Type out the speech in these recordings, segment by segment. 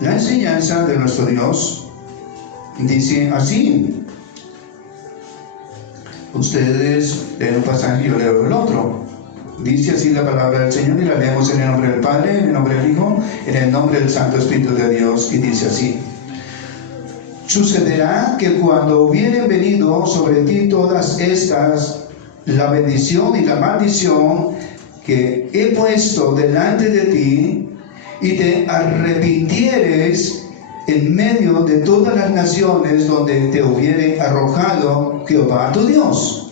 La enseñanza de nuestro Dios dice así. Ustedes leen un pasaje y yo leo el otro. Dice así la palabra del Señor y la leemos en el nombre del Padre, en el nombre del Hijo, en el nombre del Santo Espíritu de Dios, y dice así. Sucederá que cuando hubieren venido sobre ti todas estas, la bendición y la maldición que he puesto delante de ti, y te arrepintieres en medio de todas las naciones donde te hubiere arrojado Jehová tu Dios.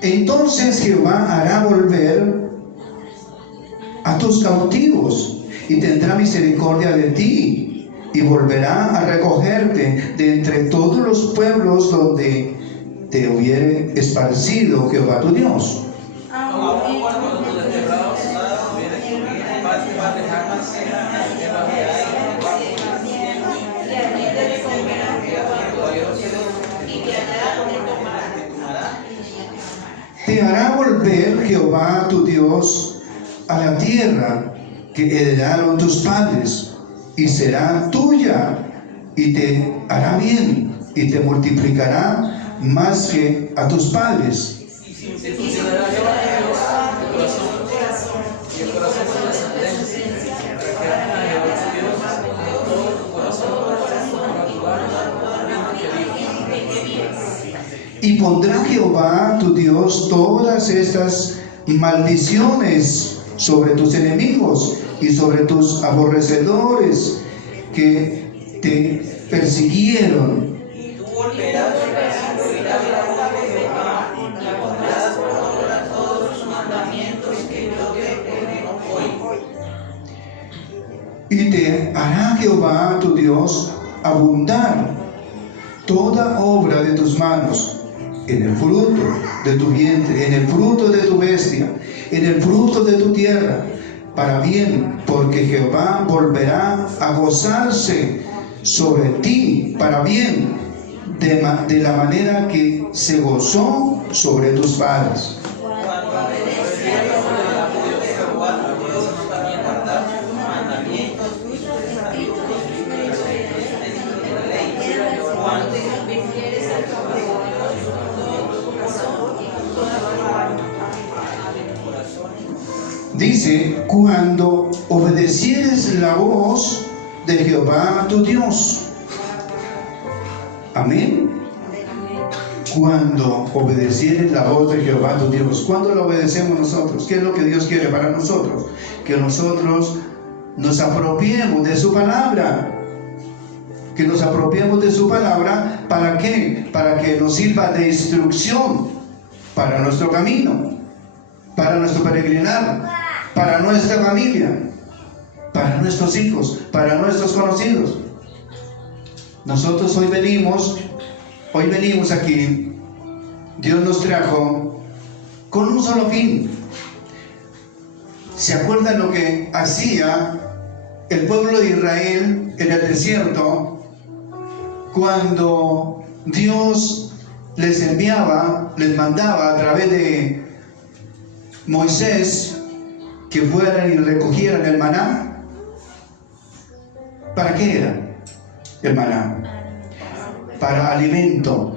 Entonces Jehová hará volver a tus cautivos y tendrá misericordia de ti y volverá a recogerte de entre todos los pueblos donde te hubiere esparcido Jehová tu Dios. Te hará volver Jehová tu Dios a la tierra que heredaron tus padres, y será tuya, y te hará bien, y te multiplicará más que a tus padres. Y pondrá Jehová tu Dios todas estas maldiciones sobre tus enemigos y sobre tus aborrecedores que te persiguieron. Y te hará Jehová tu Dios abundar toda obra de tus manos, en el fruto de tu vientre, en el fruto de tu bestia, en el fruto de tu tierra, para bien, porque Jehová volverá a gozarse sobre ti, para bien, de la manera que se gozó sobre tus padres. Dice, cuando obedecieres la voz de Jehová tu Dios. Amén. Cuando obedecieres la voz de Jehová tu Dios. ¿Cuándo lo obedecemos nosotros? ¿Qué es lo que Dios quiere para nosotros? Que nosotros nos apropiemos de su palabra. Que nos apropiemos de su palabra. ¿Para qué? Para que nos sirva de instrucción para nuestro camino, para nuestro peregrinar, para nuestra familia, para nuestros hijos, para nuestros conocidos. Nosotros hoy venimos aquí. Dios nos trajo con un solo fin. ¿Se acuerdan lo que hacía el pueblo de Israel en el desierto cuando Dios les enviaba, les mandaba a través de Moisés que fueran y recogieran el maná? ¿Para qué era el maná? Para alimento,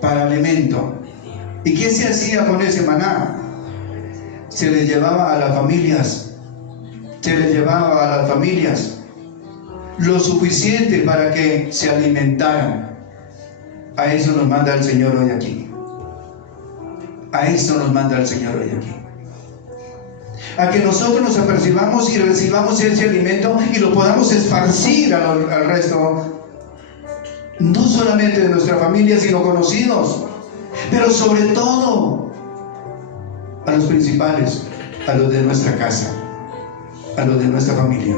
para alimento. ¿Y qué se hacía con ese maná? Se les llevaba a las familias, lo suficiente para que se alimentaran. A eso nos manda el Señor hoy aquí. A eso nos manda el Señor hoy aquí. A que nosotros nos apercibamos y recibamos ese alimento y lo podamos esparcir al resto, no solamente de nuestra familia, sino conocidos, pero sobre todo a los principales, a los de nuestra casa, a los de nuestra familia.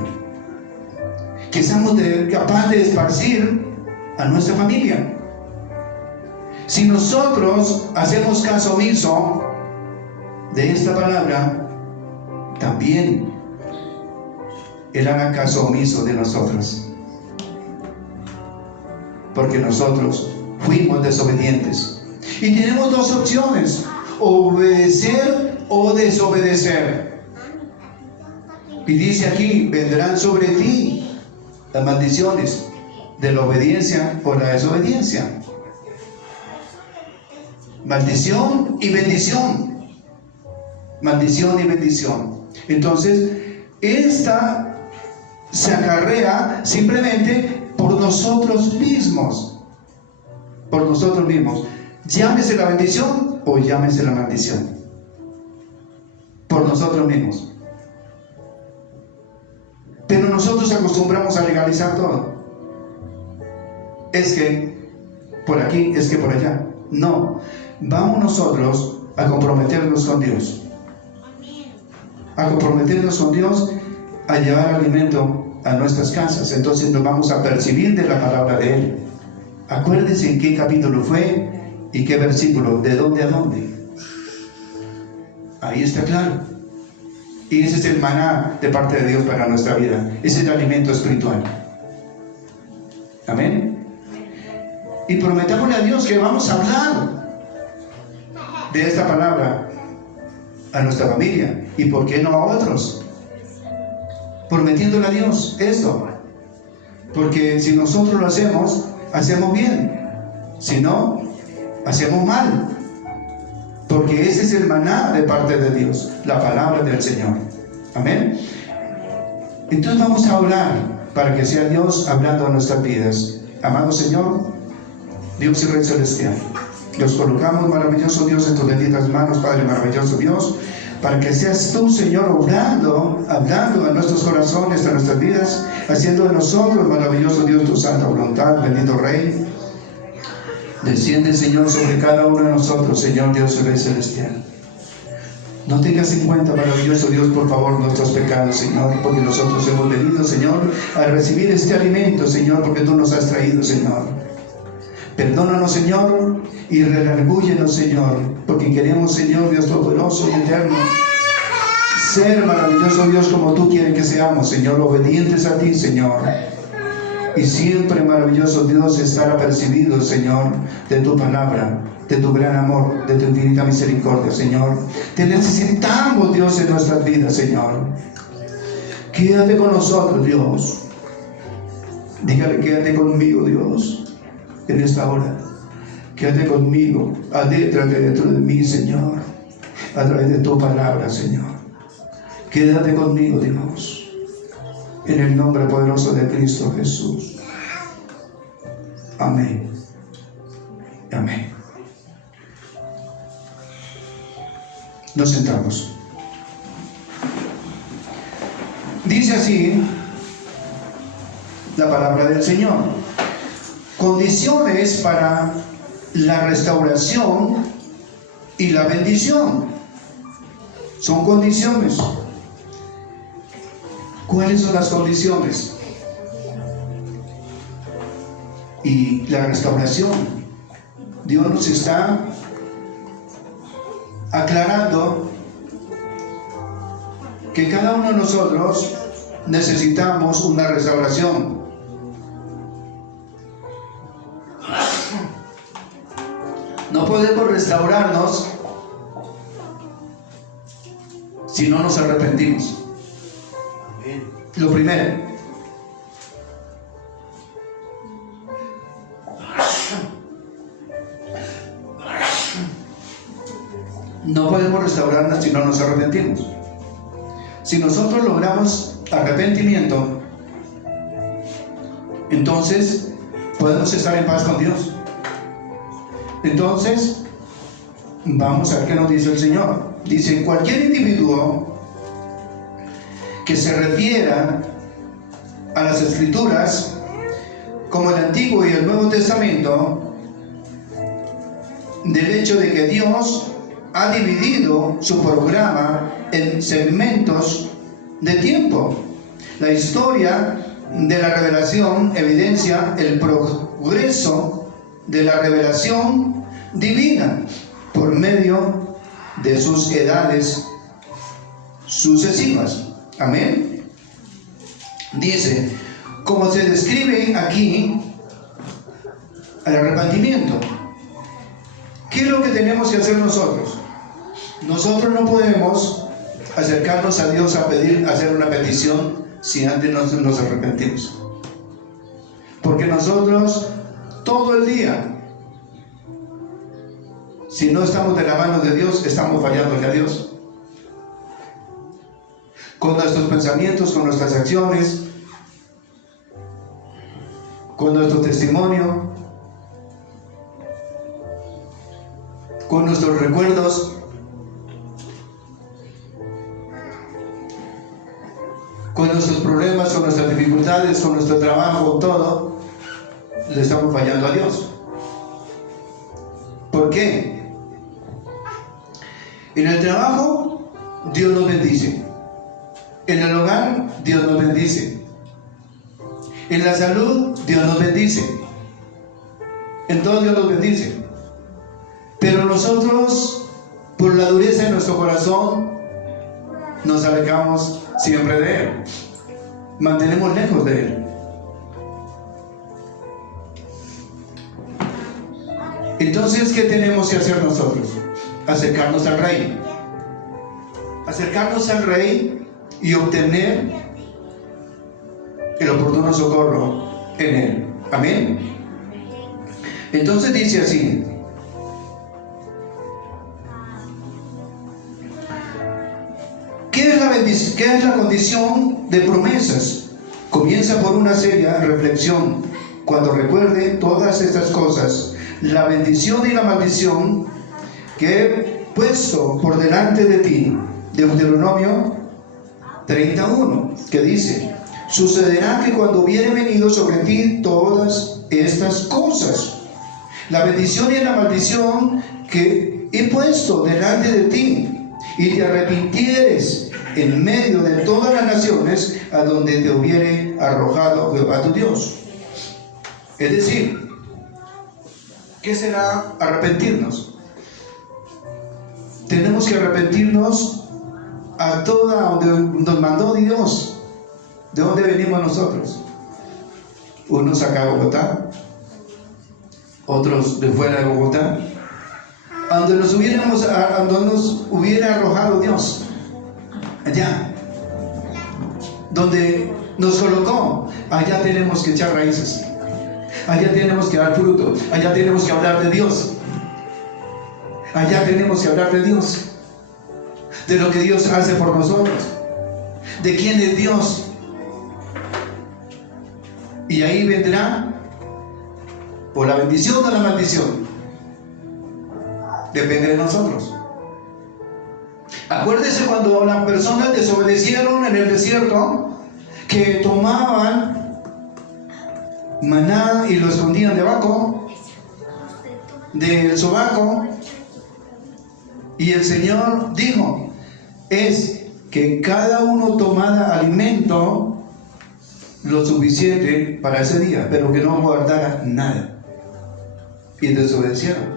Que seamos capaces de esparcir a nuestra familia. Si nosotros hacemos caso omiso de esta palabra, también Él hará caso omiso de nosotros. porque nosotros fuimos desobedientes. Y tenemos dos opciones: obedecer o desobedecer. Y dice aquí: vendrán sobre ti las maldiciones de la obediencia o la desobediencia. Maldición y bendición. Maldición y bendición. Entonces, esta se acarrea simplemente por nosotros mismos. Por nosotros mismos. Llámese la bendición o llámese la maldición. Por nosotros mismos. Pero nosotros acostumbramos a legalizar todo. Es que por aquí, es que por allá. No. Vamos nosotros a comprometernos con Dios. A comprometernos con Dios, a llevar alimento a nuestras casas. Entonces nos vamos a percibir de la palabra de Él. Acuérdense en qué capítulo fue y qué versículo, de dónde a dónde. Ahí está claro. Y ese es el maná de parte de Dios para nuestra vida. Ese es el alimento espiritual. Amén. Y prometámosle a Dios que vamos a hablar de esta palabra a nuestra familia, y por qué no a otros, prometiéndole a Dios esto, porque si nosotros lo hacemos, hacemos bien; si no, hacemos mal, porque ese es el maná de parte de Dios, la palabra del Señor. Amén. Entonces vamos a orar para que sea Dios hablando a nuestras vidas. Amado Señor, Dios y Rey Celestial, los colocamos, maravilloso Dios, en tus benditas manos, Padre maravilloso Dios, para que seas tú, Señor, obrando, hablando a nuestros corazones, a nuestras vidas, haciendo de nosotros, maravilloso Dios, tu santa voluntad. Bendito Rey, desciende, Señor, sobre cada uno de nosotros, Señor Dios y Rey Celestial. No tengas en cuenta, maravilloso Dios, por favor, nuestros pecados, Señor, porque nosotros hemos venido, Señor, a recibir este alimento, Señor, porque tú nos has traído, Señor. Perdónanos, Señor, y redargúyenos, Señor, porque queremos, Señor, Dios Todopoderoso y Eterno, ser, maravilloso Dios, como tú quieres que seamos, Señor, obedientes a ti, Señor. Y siempre, maravilloso Dios, estar apercibidos, Señor, de tu palabra, de tu gran amor, de tu infinita misericordia, Señor. Te necesitamos, Dios, en nuestras vidas, Señor. Quédate con nosotros, Dios. Dígale: quédate conmigo, Dios, en esta hora. Quédate conmigo, adéntrate dentro de mí, Señor, a través de tu palabra, Señor. Quédate conmigo, Dios, en el nombre poderoso de Cristo Jesús. Amén. Amén. Nos sentamos. Dice así la palabra del Señor: condiciones para la restauración y la bendición. Son condiciones. ¿Cuáles son las condiciones? Y la restauración. Dios nos está aclarando que cada uno de nosotros necesitamos una restauración. No podemos restaurarnos si no nos arrepentimos. Lo primero. No podemos restaurarnos si no nos arrepentimos. Si nosotros logramos arrepentimiento, entonces podemos estar en paz con Dios. Entonces, vamos a ver qué nos dice el Señor. Dice: cualquier individuo que se refiera a las Escrituras, como el Antiguo y el Nuevo Testamento, del hecho de que Dios ha dividido su programa en segmentos de tiempo. La historia de la revelación evidencia el progreso de la revelación divina por medio de sus edades sucesivas. Amén. Dice: como se describe aquí, al arrepentimiento. ¿Qué es lo que tenemos que hacer nosotros? Nosotros no podemos acercarnos a Dios a pedir, a hacer una petición si antes nos arrepentimos. Porque nosotros todo el día, si no estamos de la mano de Dios, estamos fallándole a Dios. Con nuestros pensamientos, con nuestras acciones, con nuestro testimonio, con nuestros recuerdos, con nuestros problemas, con nuestras dificultades, con nuestro trabajo, todo, le estamos fallando a Dios. ¿Por qué? En el trabajo, Dios nos bendice. En el hogar, Dios nos bendice. En la salud, Dios nos bendice. En todo Dios nos bendice. Pero nosotros, por la dureza de nuestro corazón, nos alejamos siempre de Él. Mantenemos lejos de Él. Entonces, ¿qué tenemos que hacer nosotros? Acercarnos al Rey. Acercarnos al Rey y obtener el oportuno socorro en Él. Amén. Entonces dice así: ¿qué es la condición de promesas? Comienza por una seria reflexión. Cuando recuerde todas estas cosas, la bendición y la maldición que he puesto por delante de ti. Deuteronomio 31, que dice: sucederá que cuando hubiere venido sobre ti todas estas cosas, la bendición y la maldición que he puesto delante de ti, y te arrepintieres en medio de todas las naciones a donde te hubiere arrojado Jehová tu Dios. Es decir, ¿qué será arrepentirnos? Tenemos que arrepentirnos a toda donde nos mandó Dios. ¿De dónde venimos nosotros? Unos acá de Bogotá, otros de fuera de Bogotá, a donde nos hubiera arrojado Dios, allá donde nos colocó, allá tenemos que echar raíces, allá tenemos que dar fruto, allá tenemos que hablar de Dios, allá tenemos que hablar de Dios, de lo que Dios hace por nosotros, de quién es Dios. Y ahí vendrá o la bendición o la maldición. Depende de nosotros. Acuérdese cuando las personas desobedecieron en el desierto, que tomaban maná y lo escondían debajo del sobaco, y el Señor dijo: es que cada uno tomara alimento lo suficiente para ese día, pero que no guardara nada. Y desobedecieron.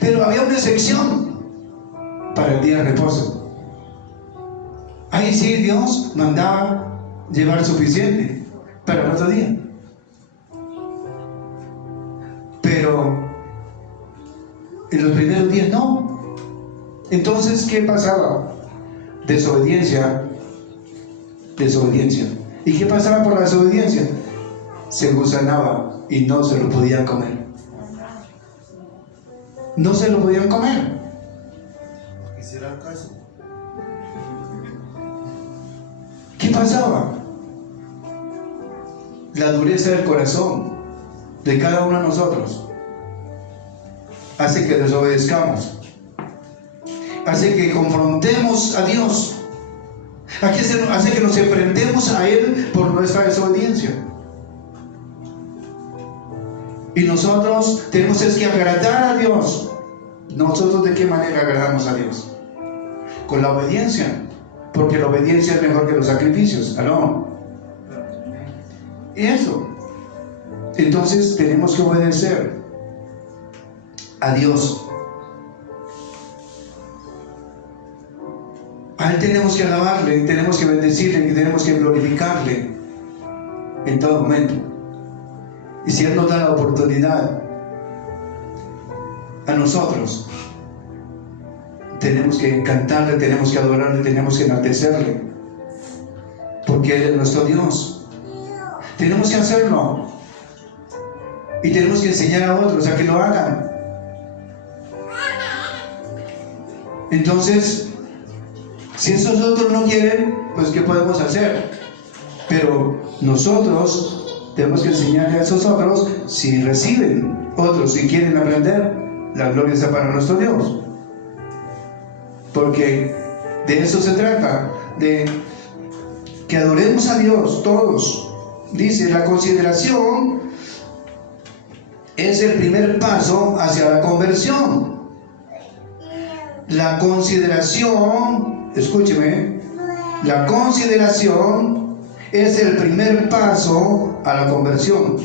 Pero había una excepción para el día de reposo. Ahí sí Dios mandaba llevar suficiente para el otro día. Pero en los primeros días no. Entonces, ¿qué pasaba? Desobediencia. ¿Y qué pasaba por la desobediencia? Se gusanaba y no se lo podían comer. No se lo podían comer. ¿Hicieron caso? ¿Qué pasaba? La dureza del corazón de cada uno de nosotros hace que desobedezcamos, hace que confrontemos a Dios, hace que nos enfrentemos a Él por nuestra desobediencia. Y nosotros tenemos que agradar a Dios. ¿Nosotros de qué manera agradamos a Dios? Con la obediencia, porque la obediencia es mejor que los sacrificios. ¿Aló? Y eso. Entonces tenemos que obedecer a Dios. A Él tenemos que alabarle, tenemos que bendecirle y tenemos que glorificarle en todo momento. Y si Él nos da la oportunidad a nosotros, tenemos que cantarle, tenemos que adorarle, tenemos que enaltecerle, porque Él es nuestro Dios. Tenemos que hacerlo y tenemos que enseñar a otros a que lo hagan. Entonces, si esos otros no quieren, pues ¿qué podemos hacer? Pero nosotros tenemos que enseñarle a esos otros. Si reciben otros, si quieren aprender, la gloria está para nuestro Dios. Porque de eso se trata, de que adoremos a Dios todos. Dice, la consideración es el primer paso hacia la conversión. La consideración, escúcheme, la consideración es el primer paso a la conversión,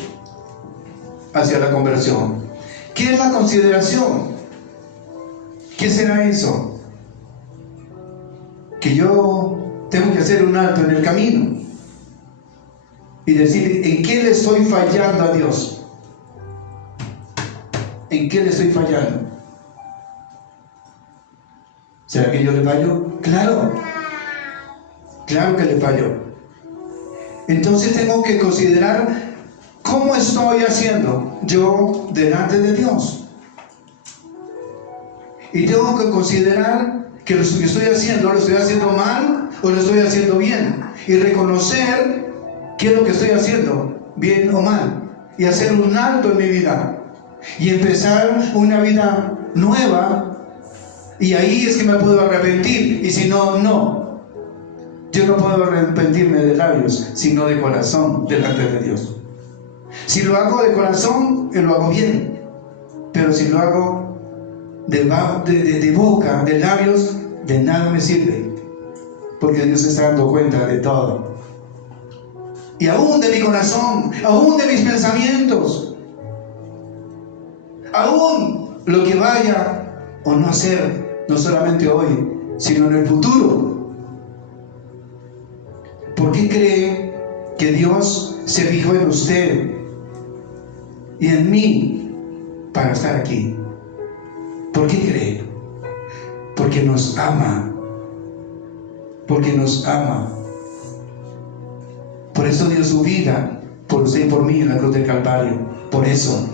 hacia la conversión. ¿Qué es la consideración? ¿Qué será eso? Que yo tengo que hacer un alto en el camino y decir, ¿en qué le estoy fallando a Dios? ¿En qué le estoy fallando? ¿Será que yo le fallo? Claro, claro que le fallo. Entonces tengo que considerar cómo estoy haciendo yo delante de Dios. Y tengo que considerar que lo que estoy haciendo, ¿lo estoy haciendo mal o lo estoy haciendo bien? Y reconocer qué es lo que estoy haciendo, bien o mal. Y hacer un alto en mi vida. Y empezar una vida nueva. Y ahí es que me puedo arrepentir. Y si no, no. Yo no puedo arrepentirme de labios, sino de corazón delante de Dios. Si lo hago de corazón, lo hago bien. Pero si lo hago de boca, de labios, de nada me sirve. Porque Dios está dando cuenta de todo. Y aún de mi corazón, aún de mis pensamientos, aún lo que vaya o no hacer, no solamente hoy, sino en el futuro. ¿Por qué cree que Dios se fijó en usted y en mí para estar aquí? ¿Por qué cree? Porque nos ama. Porque nos ama. Por eso dio su vida por usted y por mí en la cruz del Calvario. Por eso,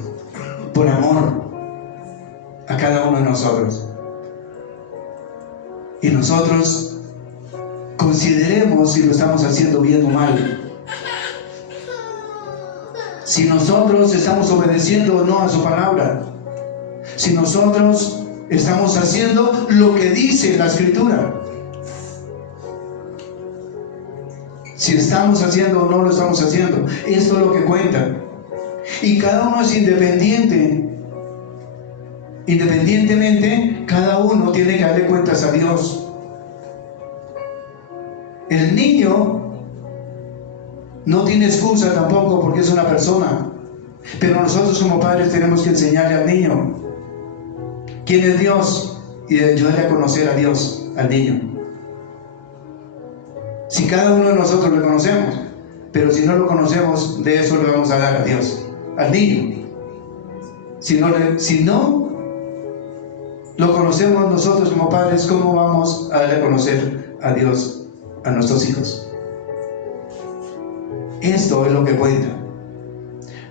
por amor a cada uno de nosotros. Y nosotros consideremos si lo estamos haciendo bien o mal. Si nosotros estamos obedeciendo o no a su palabra. Si nosotros estamos haciendo lo que dice la Escritura. Si estamos haciendo o no lo estamos haciendo. Esto es lo que cuenta. Y cada uno es independiente. Independientemente, cada uno tiene que darle cuentas a Dios. El niño no tiene excusa tampoco porque es una persona. Pero nosotros como padres tenemos que enseñarle al niño quién es Dios y ayudarle a conocer a Dios, al niño. Si cada uno de nosotros lo conocemos, pero si no lo conocemos, de eso le vamos a dar a Dios, al niño. Si no lo conocemos nosotros como padres, ¿cómo vamos a darle a conocer a Dios a nuestros hijos? Esto es lo que cuenta.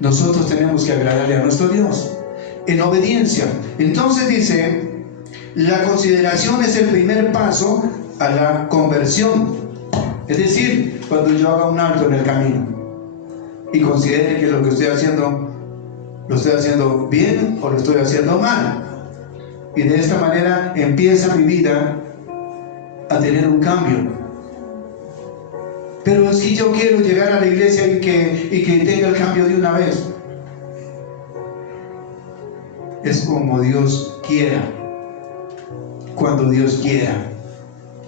Nosotros tenemos que agradarle a nuestro Dios en obediencia. Entonces dice, la consideración es el primer paso a la conversión. Es decir, cuando yo haga un alto en el camino y considere que lo que estoy haciendo, lo estoy haciendo bien o lo estoy haciendo mal. Y de esta manera empieza mi vida a tener un cambio. Pero es que yo quiero llegar a la iglesia y que tenga el cambio de una vez. Es como Dios quiera, cuando Dios quiera,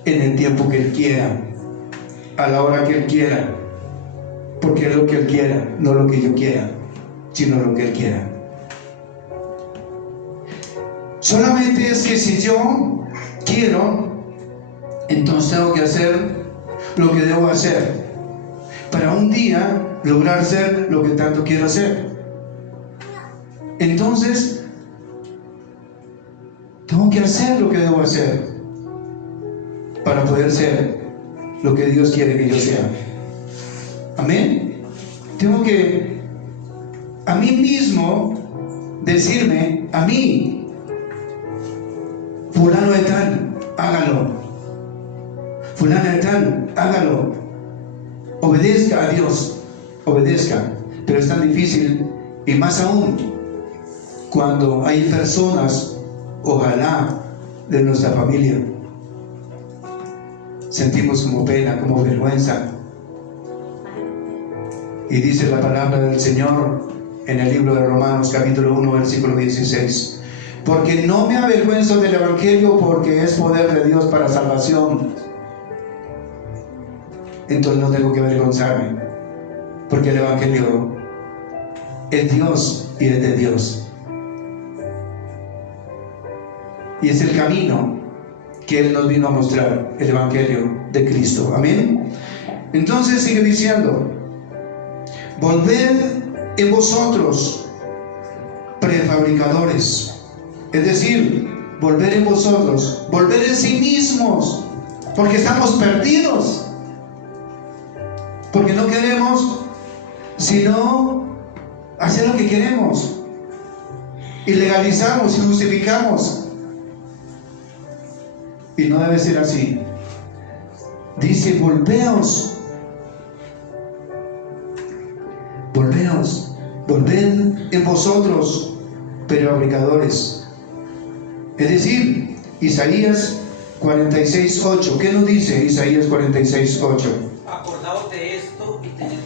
en el tiempo que Él quiera, a la hora que Él quiera, porque es lo que Él quiera, no lo que yo quiera, sino lo que Él quiera. Solamente es que si yo quiero, entonces tengo que hacer lo que debo hacer para un día lograr ser lo que tanto quiero hacer. Entonces, tengo que hacer lo que debo hacer para poder ser lo que Dios quiere que yo sea. Amén. Tengo que a mí mismo decirme, a mí, fulano de tal, hágalo. Fulano de tal, hágalo. Obedezca a Dios, obedezca. Pero es tan difícil, y más aún cuando hay personas, ojalá, de nuestra familia. Sentimos como pena, como vergüenza. Y dice la palabra del Señor en el libro de Romanos, capítulo 1, versículo 16. Porque no me avergüenzo del Evangelio, porque es poder de Dios para salvación. Entonces no tengo que avergonzarme, porque el Evangelio es Dios y es de Dios. Y es el camino que Él nos vino a mostrar, el Evangelio de Cristo. Amén. Entonces sigue diciendo: volved en vosotros prefabricadores. Es decir, volver en vosotros, volver en sí mismos, porque estamos perdidos, porque no queremos sino hacer lo que queremos, y legalizamos y justificamos, y no debe ser así. Dice: volveos, volved en vosotros prefabricadores. Es decir, Isaías 46:8. ¿Qué nos dice Isaías 46:8? Acordaos de esto y tened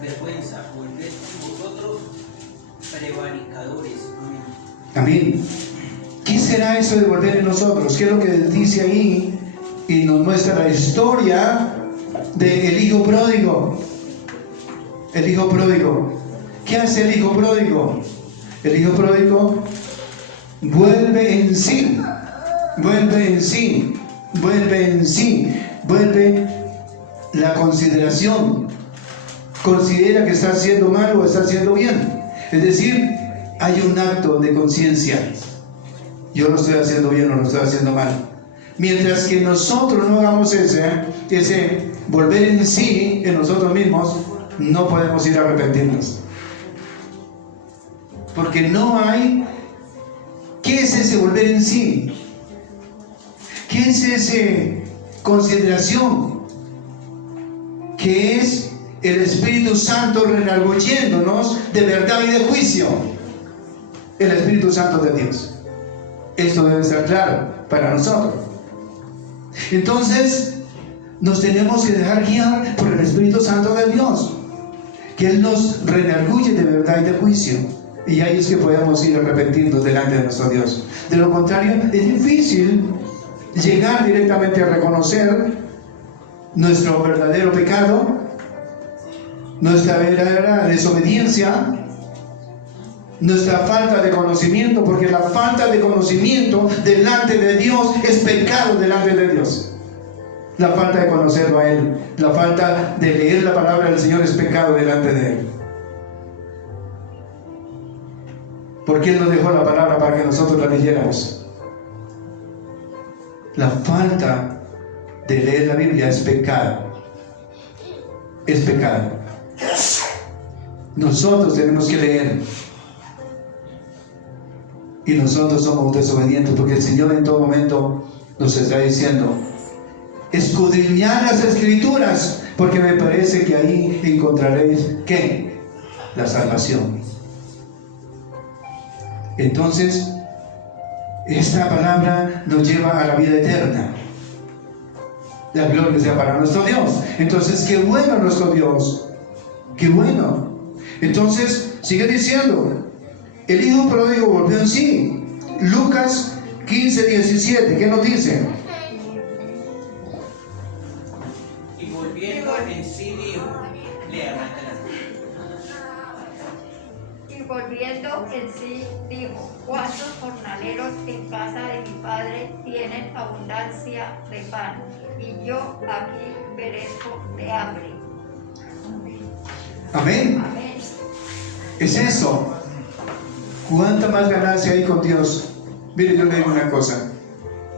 vergüenza, volved en vosotros prevaricadores. Amén. ¿Qué será eso de volver en nosotros? ¿Qué es lo que dice ahí? Y nos muestra la historia del hijo pródigo. El hijo pródigo. ¿Qué hace el hijo pródigo? El hijo pródigo vuelve en sí, vuelve la consideración, considera que está haciendo mal o está haciendo bien. Es decir, hay un acto de conciencia: yo lo estoy haciendo bien o lo estoy haciendo mal. Mientras que nosotros no hagamos ese volver en sí en nosotros mismos, no podemos ir a arrepentirnos, porque no hay. ¿Qué es ese volver en sí? ¿Qué es ese consideración? ¿Qué es el Espíritu Santo redarguyéndonos de verdad y de juicio? El Espíritu Santo de Dios. Esto debe estar claro para nosotros. Entonces, nos tenemos que dejar guiar por el Espíritu Santo de Dios, que Él nos redarguye de verdad y de juicio. Y ahí es que podemos ir a arrepentirnos delante de nuestro Dios. De lo contrario, es difícil llegar directamente a reconocer nuestro verdadero pecado, nuestra verdadera desobediencia, nuestra falta de conocimiento, porque la falta de conocimiento delante de Dios es pecado delante de Dios. La falta de conocerlo a Él, la falta de leer la palabra del Señor es pecado delante de Él. Porque Él nos dejó la palabra para que nosotros la leyéramos. La falta de leer la Biblia es pecado. Es pecado. Nosotros tenemos que leer. Y nosotros somos desobedientes, porque el Señor en todo momento nos está diciendo: escudriñad las Escrituras, porque me parece que ahí encontraréis ¿qué? La salvación. Entonces, esta palabra nos lleva a la vida eterna. La gloria sea para nuestro Dios. Entonces, qué bueno nuestro Dios. Qué bueno. Entonces, sigue diciendo: el hijo pródigo volvió en sí. Lucas 15:17. ¿Qué nos dice? Y volviendo en sí dijo, volviendo en sí, dijo: ¿cuántos jornaleros en casa de mi padre tienen abundancia de pan? Y yo aquí perezco de hambre. Amén. Amén. Es eso. ¿Cuánta más ganancia hay con Dios? Mire, yo le digo una cosa.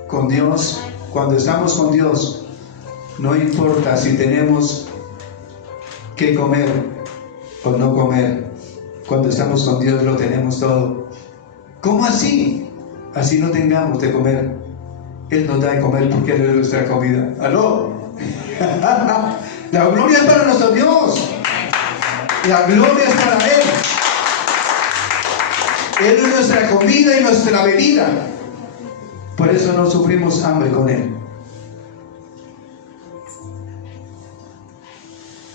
Con Dios, cuando estamos con Dios, no importa si tenemos que comer o no comer. Cuando estamos con Dios lo tenemos todo. ¿Cómo así? Así no tengamos de comer. Él nos da de comer porque Él es nuestra comida. ¿Aló? La gloria es para nuestro Dios. La gloria es para Él. Él es nuestra comida y nuestra bebida. Por eso no sufrimos hambre con Él.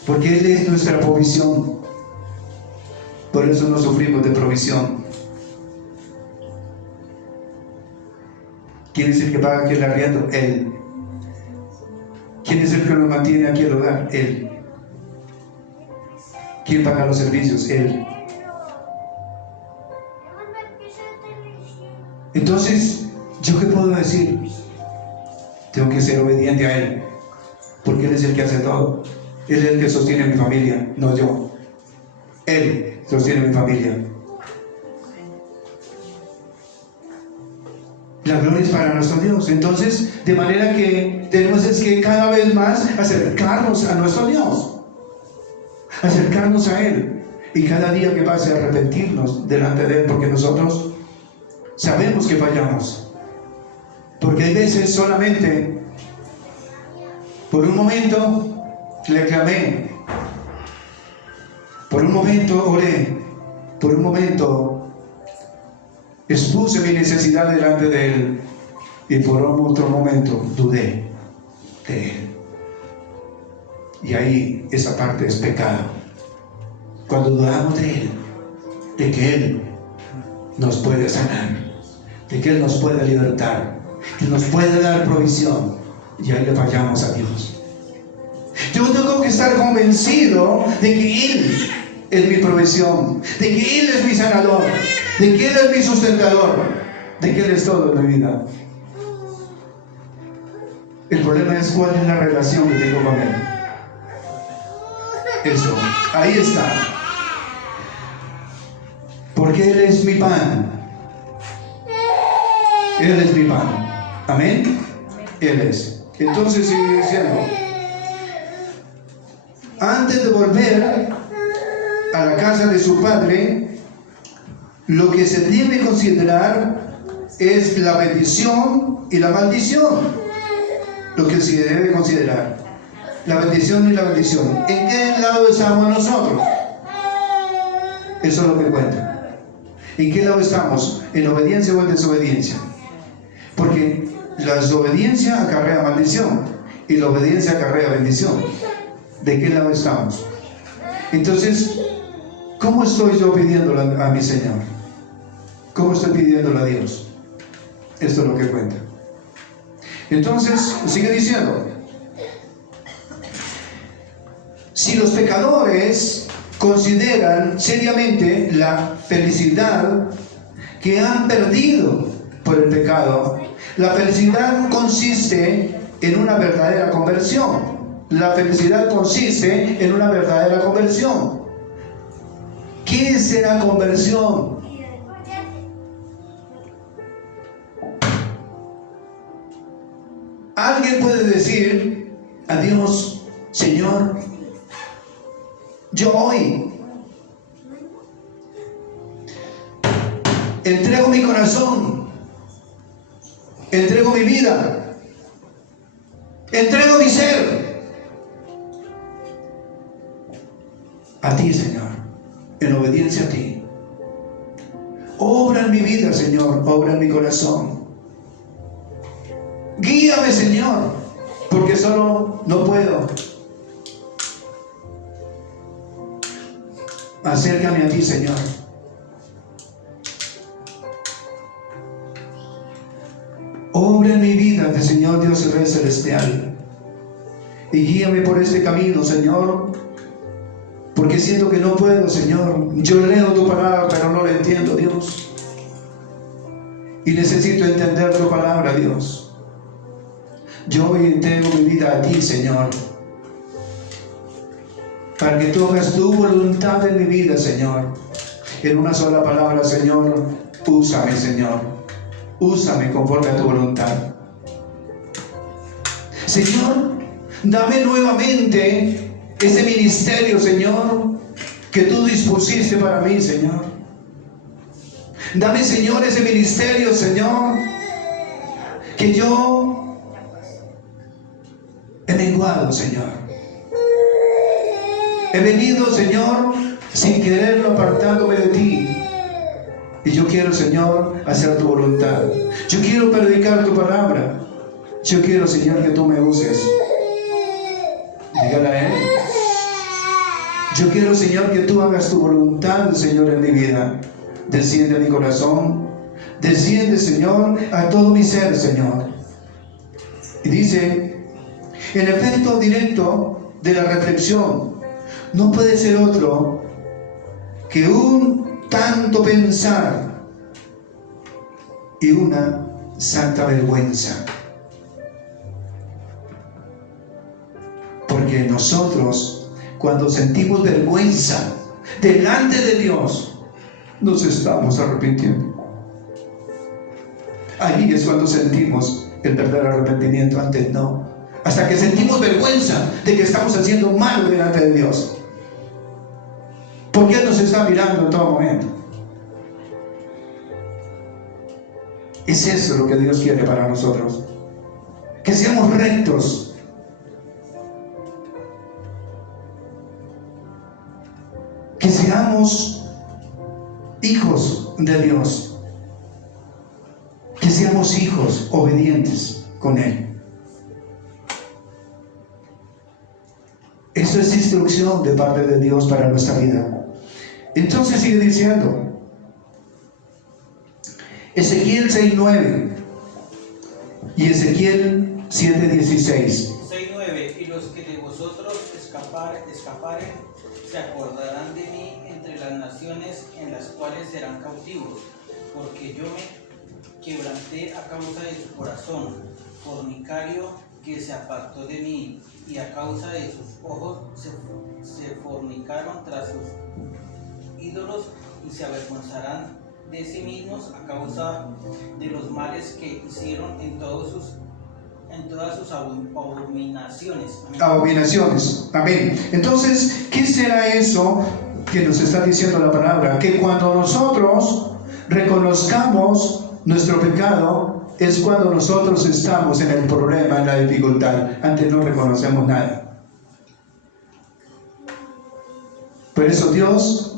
Porque Él es nuestra provisión. Por eso no sufrimos de provisión. ¿Quién es el que paga aquí el arriendo? Él. ¿Quién es el que nos mantiene aquí el hogar? Él. ¿Quién paga los servicios? Él. Entonces, ¿yo qué puedo decir? Tengo que ser obediente a Él, porque Él es el que hace todo. Él es el que sostiene mi familia, no yo. Él sostiene mi familia. La gloria es para nuestro Dios. Entonces, de manera que tenemos es que cada vez más acercarnos a nuestro Dios, acercarnos a Él, y cada día que pase arrepentirnos delante de Él, porque nosotros sabemos que fallamos. Porque hay veces solamente por un momento le clamé, por un momento oré, por un momento expuse mi necesidad delante de Él, y por otro momento dudé de Él. Y ahí esa parte es pecado. Cuando dudamos de Él, de que Él nos puede sanar, de que Él nos puede libertar, que nos puede dar provisión, y ahí le fallamos a Dios. Yo tengo que estar convencido de que Él es mi provisión, de que Él es mi sanador, de que Él es mi sustentador, de que Él es todo en mi vida. El problema es cuál es la relación que tengo con Él. Eso, ahí está. Porque Él es mi pan. Él es mi pan. Amén. Él es. Entonces sigue diciendo, antes de volver a la casa de su padre, lo que se debe considerar es la bendición y la maldición. Lo que se debe considerar, la bendición y la maldición. ¿En qué lado estamos nosotros? Eso es lo que cuenta. ¿En qué lado estamos? ¿En obediencia o en desobediencia? Porque la desobediencia acarrea maldición y la obediencia acarrea bendición. ¿De qué lado estamos? Entonces, ¿cómo estoy yo pidiéndole a mi Señor? ¿Cómo estoy pidiéndole a Dios? Esto es lo que cuenta. Entonces, sigue diciendo, si los pecadores consideran seriamente la felicidad que han perdido por el pecado, la felicidad consiste en una verdadera conversión. La felicidad consiste en una verdadera conversión. ¿Qué será conversión? Alguien puede decir a Dios, Señor, yo hoy entrego mi corazón, entrego mi vida, entrego mi ser a ti, Señor, en obediencia a ti. Obra en mi vida, Señor, obra en mi corazón. Guíame, Señor, porque solo no puedo. Acércame a ti, Señor. Obra en mi vida, Señor Dios y Rey Celestial, y guíame por este camino, Señor, porque siento que no puedo, Señor. Yo leo tu palabra, pero no la entiendo, Dios, y necesito entender tu palabra, Dios. Yo hoy entrego mi vida a ti, Señor, para que tú hagas tu voluntad en mi vida, Señor. en una sola palabra: Señor, úsame, Señor. Úsame conforme a tu voluntad. Señor, dame nuevamente ese ministerio, Señor, que tú dispusiste para mí, Señor. Dame, Señor, ese ministerio, Señor, que yo he menguado, Señor. He venido, Señor, sin quererlo, apartándome de ti. Y yo quiero, Señor, hacer tu voluntad. Yo quiero predicar tu palabra. Yo quiero, Señor, que tú me uses. Dígale a Él. Yo quiero, Señor, que tú hagas tu voluntad, Señor, en mi vida. Desciende a mi corazón. Desciende, Señor, a todo mi ser, Señor. Y dice, el efecto directo de la reflexión no puede ser otro que un tanto pensar y una santa vergüenza. Porque nosotros, cuando sentimos vergüenza delante de Dios, nos estamos arrepintiendo. Ahí es cuando sentimos el verdadero arrepentimiento. Antes no. Hasta que sentimos vergüenza de que estamos haciendo mal delante de Dios. Porque Él nos está mirando en todo momento. Es eso lo que Dios quiere para nosotros. Que seamos rectos. Que seamos hijos de Dios. Que seamos hijos obedientes con Él. Esto es instrucción de parte de Dios para nuestra vida. Entonces sigue diciendo, Ezequiel 6:9 y Ezequiel 7:16. 6:9. Y los que de vosotros escaparen se acordarán de mí entre las naciones en las cuales serán cautivos, porque yo me quebranté a causa de su corazón, fornicario que se apartó de mí, y a causa de sus ojos se fornicaron tras sus ídolos, y se avergonzarán de sí mismos a causa de los males que hicieron en todas sus abominaciones. Amén. Abominaciones. Amén. Entonces, ¿qué será eso que nos está diciendo la palabra? Que cuando nosotros reconozcamos nuestro pecado, es cuando nosotros estamos en el problema, en la dificultad. Antes no reconocemos nada. Por eso Dios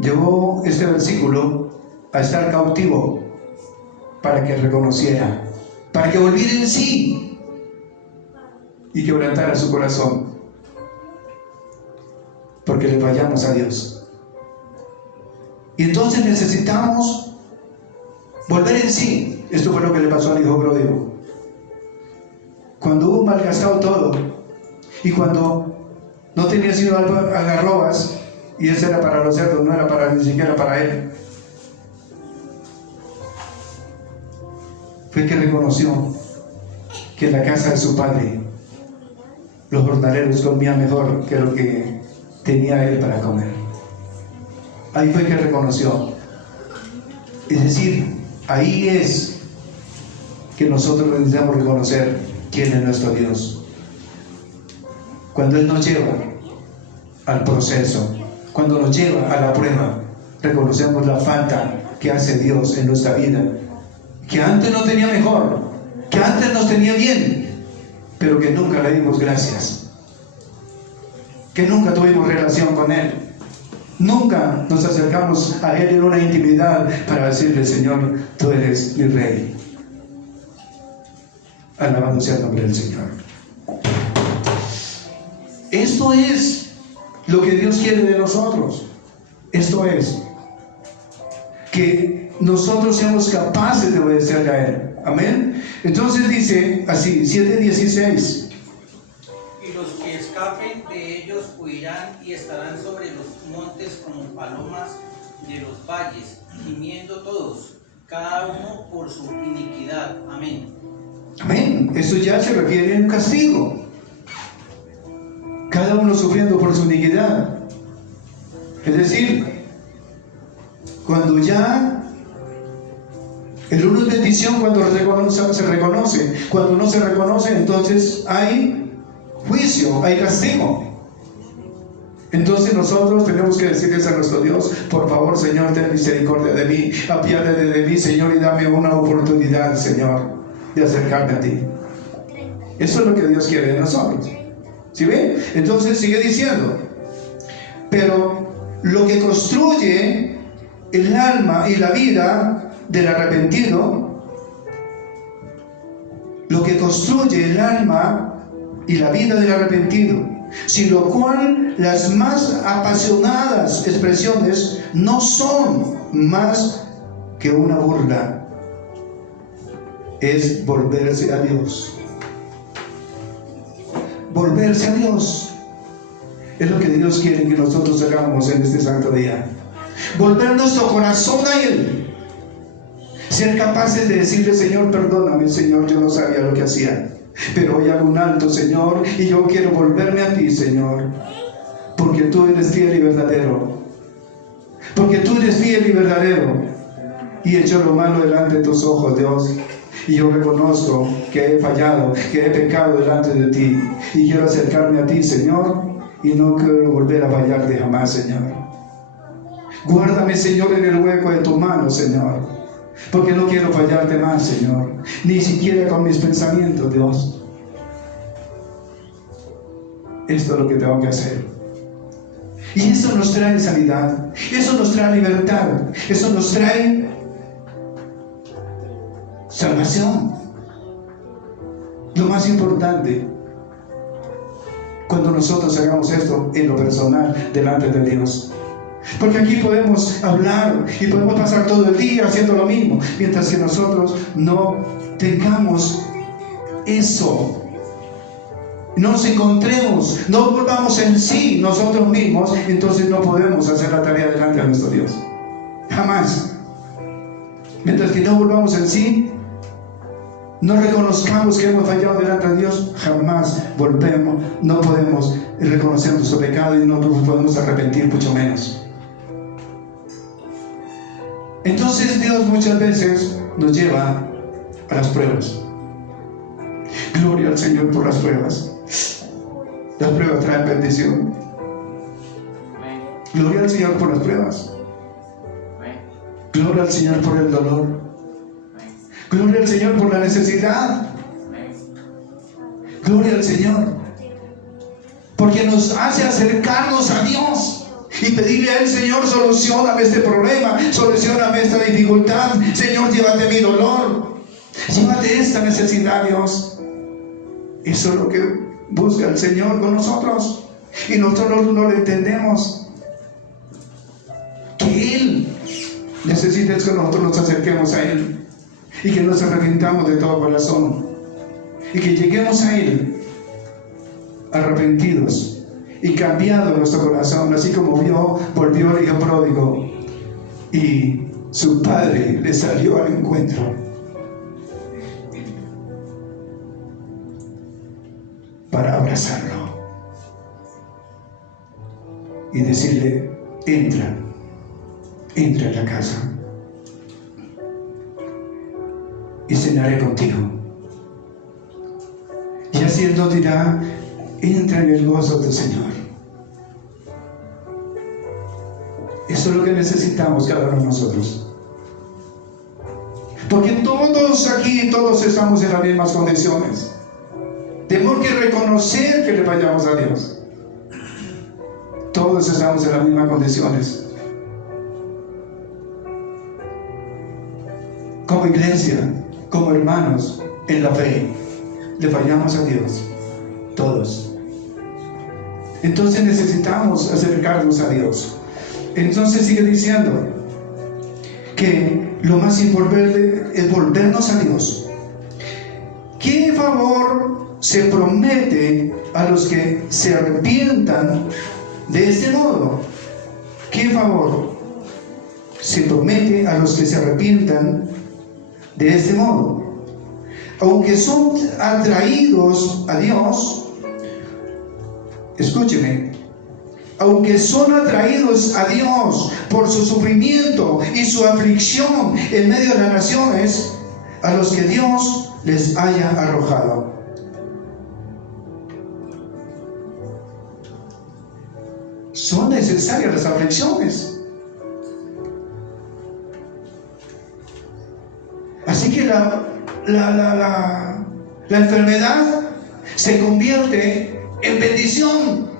llevó este versículo a estar cautivo para que reconociera, para que volviera en sí y quebrantara su corazón, porque le fallamos a Dios. Y entonces necesitamos volver en sí. Esto fue lo que le pasó al hijo pródigo. Cuando hubo malgastado todo y cuando no tenía sino algarrobas, y eso era para los cerdos, no era ni siquiera para él, fue que reconoció que en la casa de su padre los jornaleros comían mejor que lo que tenía él para comer. Ahí fue que reconoció. Es decir, ahí es que nosotros necesitamos reconocer quién es nuestro Dios. Cuando Él nos lleva al proceso, cuando nos lleva a la prueba, reconocemos la falta que hace Dios en nuestra vida, que antes no tenía mejor, que antes nos tenía bien, pero que nunca le dimos gracias, que nunca tuvimos relación con Él, nunca nos acercamos a Él en una intimidad para decirle: Señor, tú eres mi Rey. Alabado sea el nombre del Señor. Esto es lo que Dios quiere de nosotros. Esto es que nosotros seamos capaces de obedecerle a Él. Amén. Entonces dice así, 7:16. Y los que escapen de ellos huirán y estarán sobre los montes como palomas de los valles, gimiendo todos, cada uno por su iniquidad. Amén. Amén. Eso ya se refiere a un castigo. Cada uno sufriendo por su iniquidad. Es decir, Cuando ya el uno es bendición cuando se reconoce. Cuando no se reconoce, entonces hay juicio, hay castigo. Entonces nosotros tenemos que decirles a nuestro Dios: por favor, Señor, ten misericordia de mí, apiádate de mí, Señor, y dame una oportunidad, Señor, de acercarme a ti. Eso es lo que Dios quiere de nosotros. ¿Sí ven? Entonces sigue diciendo: pero lo que construye el alma y la vida del arrepentido, lo que construye el alma y la vida del arrepentido, sin lo cual las más apasionadas expresiones no son más que una burla, es volverse a Dios. Volverse a Dios es lo que Dios quiere que nosotros hagamos en este santo día. Volver nuestro corazón a Él. Ser capaces de decirle: Señor, perdóname, Señor, yo no sabía lo que hacía, pero hoy hago un alto, Señor, y yo quiero volverme a ti, Señor, porque tú eres fiel y verdadero. Porque tú eres fiel y verdadero. Y he hecho lo malo delante de tus ojos, Dios. Y yo reconozco que he fallado, que he pecado delante de ti. Y quiero acercarme a ti, Señor, y no quiero volver a fallarte jamás, Señor. Guárdame, Señor, en el hueco de tu mano, Señor, porque no quiero fallarte más, Señor, ni siquiera con mis pensamientos, Dios. Esto es lo que tengo que hacer. Y eso nos trae sanidad, eso nos trae libertad, eso nos trae salvación. Lo más importante, cuando nosotros hagamos esto en lo personal delante de Dios. Porque aquí podemos hablar y podemos pasar todo el día haciendo lo mismo, mientras que nosotros no tengamos eso, no nos encontremos, no volvamos en sí nosotros mismos, entonces no podemos hacer la tarea delante de nuestro Dios. Jamás. Mientras que no volvamos en sí, no reconozcamos que hemos fallado delante de Dios, jamás volvemos, no podemos reconocer nuestro pecado y no nos podemos arrepentir, mucho menos. Entonces Dios muchas veces nos lleva a las pruebas. Gloria al Señor por las pruebas. Las pruebas traen bendición. Gloria al Señor por las pruebas. Gloria al Señor por el dolor. Gloria al Señor por la necesidad. Gloria al Señor, porque nos hace acercarnos a Dios y pedirle a Él: Señor, solucioname este problema, solucioname esta dificultad, Señor, llévate mi dolor, llévate esta necesidad, Dios. Eso es lo que busca el Señor con nosotros, y nosotros no lo entendemos, que Él necesita que nosotros nos acerquemos a Él y que nos arrepintamos de todo corazón y que lleguemos a Él arrepentidos y cambiado nuestro corazón, así como volvió el hijo pródigo y su padre le salió al encuentro para abrazarlo y decirle: entra en la casa y cenaré contigo. Y así Él nos dirá: entra en el gozo del Señor. Eso es lo que necesitamos cada uno de nosotros. Porque todos aquí, todos estamos en las mismas condiciones. Tenemos que reconocer que le fallamos a Dios. Todos estamos en las mismas condiciones. Como iglesia, como hermanos en la fe, le fallamos a Dios. Todos. Entonces necesitamos acercarnos a Dios. Entonces sigue diciendo que lo más importante es volvernos a Dios. ¿Qué favor se promete a los que se arrepientan de este modo? ¿Qué favor se promete a los que se arrepientan de este modo? Aunque son atraídos a Dios, escúcheme, aunque son atraídos a Dios por su sufrimiento y su aflicción en medio de las naciones, a los que Dios les haya arrojado. Son necesarias las aflicciones. Así que la enfermedad se convierte en bendición.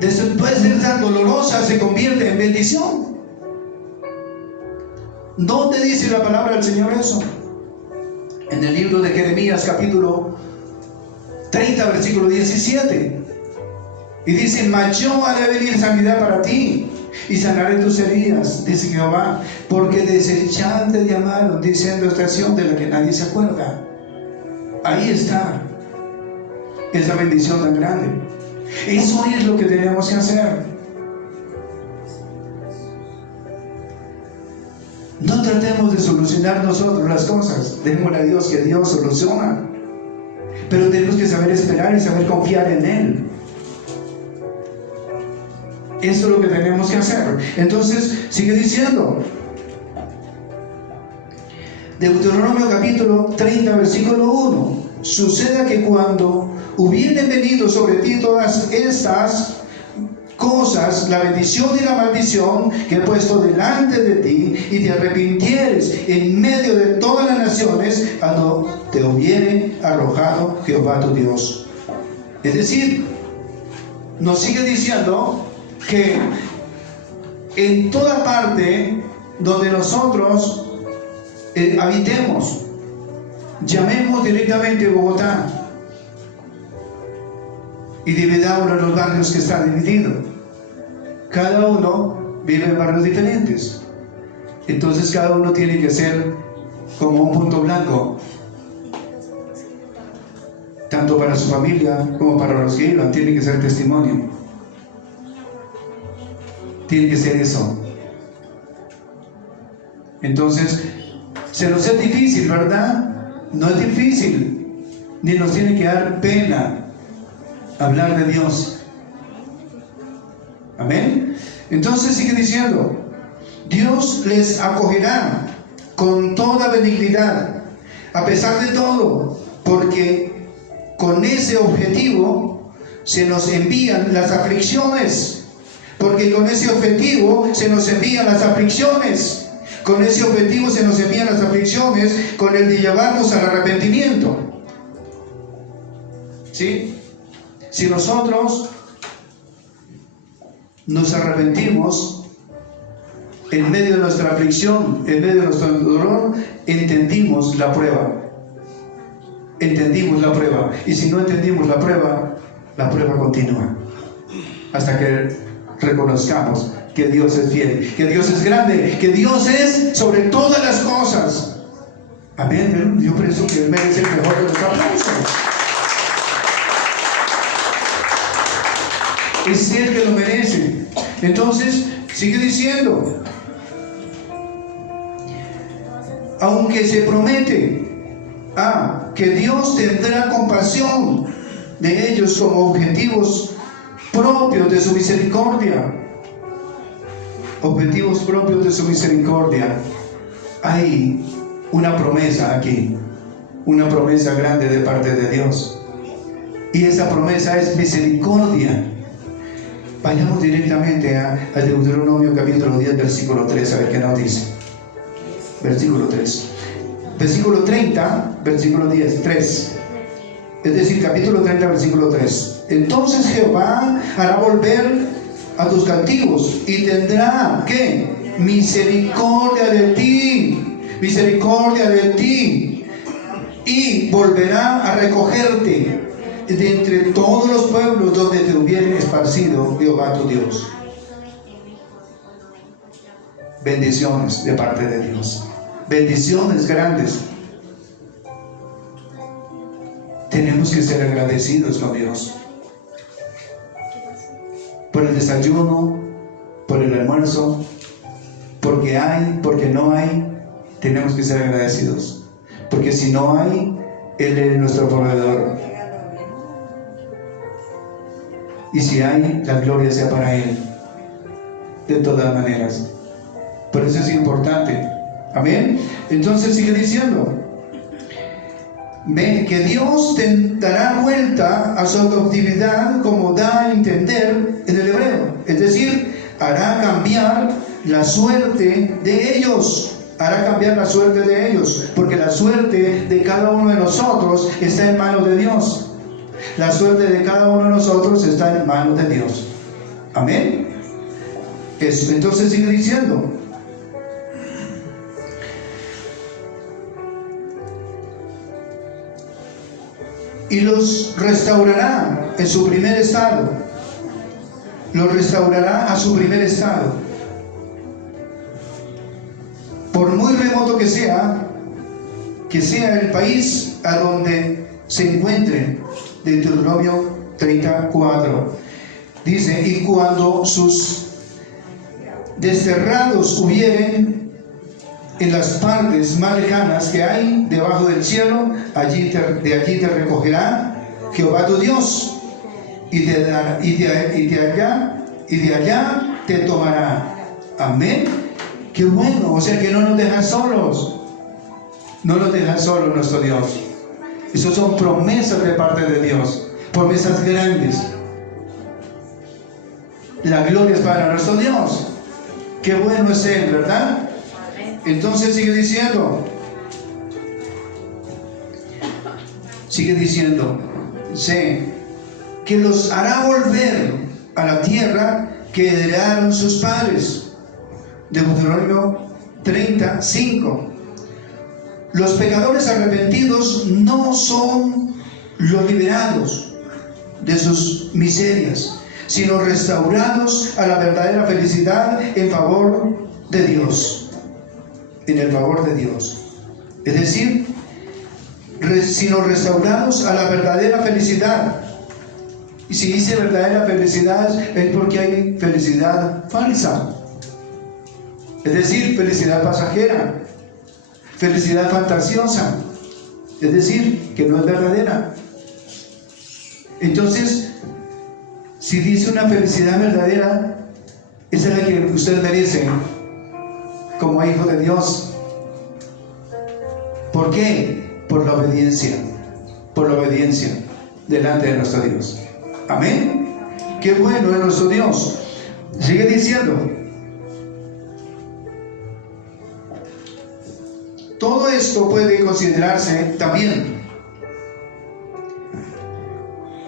Después de ser tan dolorosa, se convierte en bendición. ¿Dónde dice la palabra del Señor eso? En el libro de Jeremías, capítulo 30, versículo 17. Y dice: mas yo haré venir sanidad para ti, y sanaré tus heridas, dice Jehová, porque desechad te llamaron, diciendo estación de la que nadie se acuerda. Ahí está esa bendición tan grande. Eso es lo que tenemos que hacer. No tratemos de solucionar nosotros las cosas, dejémosle a Dios, que Dios soluciona. Pero tenemos que saber esperar y saber confiar en Él. Eso es lo que tenemos que hacer. Entonces, sigue diciendo. Deuteronomio capítulo 30, versículo 1. Suceda que cuando hubieren venido sobre ti todas estas cosas, la bendición y la maldición que he puesto delante de ti, y te arrepintieres en medio de todas las naciones, cuando te hubiere arrojado Jehová tu Dios. Es decir, nos sigue diciendo que en toda parte donde nosotros habitemos, llamemos directamente Bogotá y dividámoslo en los barrios que están divididos. Cada uno vive en barrios diferentes. Entonces cada uno tiene que ser como un punto blanco, tanto para su familia como para los que iban. Tiene que ser testimonio. Tiene que ser eso. Entonces, se nos es difícil, ¿verdad? No es difícil, ni nos tiene que dar pena hablar de Dios. Amén. Entonces sigue diciendo: Dios les acogerá con toda benignidad, a pesar de todo, porque con ese objetivo se nos envían las aflicciones. Porque con ese objetivo se nos envían las aflicciones. Con ese objetivo se nos envían las aflicciones, con el de llevarnos al arrepentimiento. ¿Sí? Si nosotros nos arrepentimos en medio de nuestra aflicción, en medio de nuestro dolor, entendimos la prueba. Entendimos la prueba. Y si no entendimos la prueba continúa. Hasta que reconozcamos que Dios es fiel, que Dios es grande, que Dios es sobre todas las cosas. Amén. Yo pienso que Él merece el mejor de los aplausos. Es Él que lo merece. Entonces, sigue diciendo: aunque se promete que Dios tendrá compasión de ellos como objetivos propios de su misericordia. Objetivos propios de su misericordia. Hay una promesa aquí, una promesa grande de parte de Dios, y esa promesa es misericordia. Vayamos directamente a Deuteronomio capítulo 10, versículo 3, a ver qué nos dice. Versículo 3. Versículo 30, versículo 10, 3. Es decir, capítulo 30, versículo 3. Entonces Jehová hará volver a tus cautivos y tendrá, ¿qué? Misericordia de ti. Misericordia de ti. Y volverá a recogerte de entre todos los pueblos donde te hubieren esparcido Jehová tu Dios. Bendiciones de parte de Dios. Bendiciones grandes. Tenemos que ser agradecidos con Dios por el desayuno, por el almuerzo, porque hay, porque no hay. Tenemos que ser agradecidos, porque si no hay, Él es nuestro proveedor. Y si hay, la gloria sea para Él, de todas maneras. Por eso es importante. Amén. Entonces sigue diciendo que Dios dará vuelta a su cautividad, como da a entender en el hebreo. Es decir, hará cambiar la suerte de ellos. Hará cambiar la suerte de ellos, porque la suerte de cada uno de nosotros está en manos de Dios. La suerte de cada uno de nosotros está en manos de Dios. Amén. Entonces sigue diciendo: y los restaurará en su primer estado. Los restaurará a su primer estado. Por muy remoto que sea el país a donde se encuentren. Deuteronomio 34 dice: y cuando sus desterrados hubieren en las partes más lejanas que hay debajo del cielo, de allí te recogerá Jehová tu Dios, y de allá te tomará. Amén. Qué bueno. O sea que no nos deja solos. No nos deja solos nuestro Dios. Esas son promesas de parte de Dios, promesas grandes. La gloria es para nuestro Dios. Qué bueno es Él, ¿verdad? Entonces sigue diciendo, sé que los hará volver a la tierra que heredaron sus padres. Deuteronomio 35. Los pecadores arrepentidos no son los liberados de sus miserias, sino restaurados a la verdadera felicidad en favor de Dios. En el favor de Dios. Es decir, sino restaurados a la verdadera felicidad. Y si dice verdadera felicidad, es porque hay felicidad falsa. Es decir, felicidad pasajera, felicidad fantasiosa, es decir, que no es verdadera. Entonces, si dice una felicidad verdadera, esa es la que usted merece como hijo de Dios. ¿Por qué? Por la obediencia delante de nuestro Dios. Amén. Qué bueno es nuestro Dios. Sigue diciendo: todo esto puede considerarse también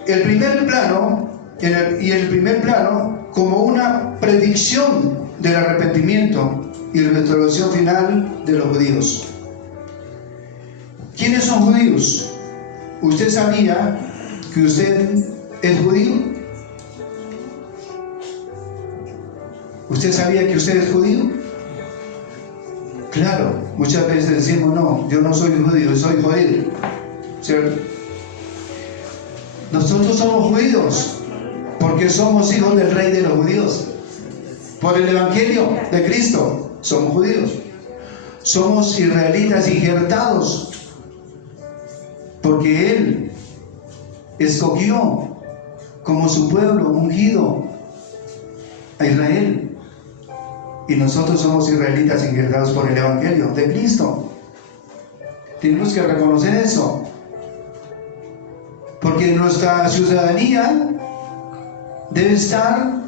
el primer plano como una predicción del arrepentimiento y la restauración final de los judíos. ¿Quiénes son judíos? ¿Usted sabía que usted es judío? ¿Usted sabía que usted es judío? Claro, muchas veces decimos: no, yo no soy judío, soy judío, ¿cierto? Nosotros somos judíos porque somos hijos del rey de los judíos. Por el evangelio de Cristo somos judíos. Somos israelitas injertados porque Él escogió como su pueblo ungido a Israel. Y nosotros somos israelitas injertados por el evangelio de Cristo. Tenemos que reconocer eso, porque nuestra ciudadanía debe estar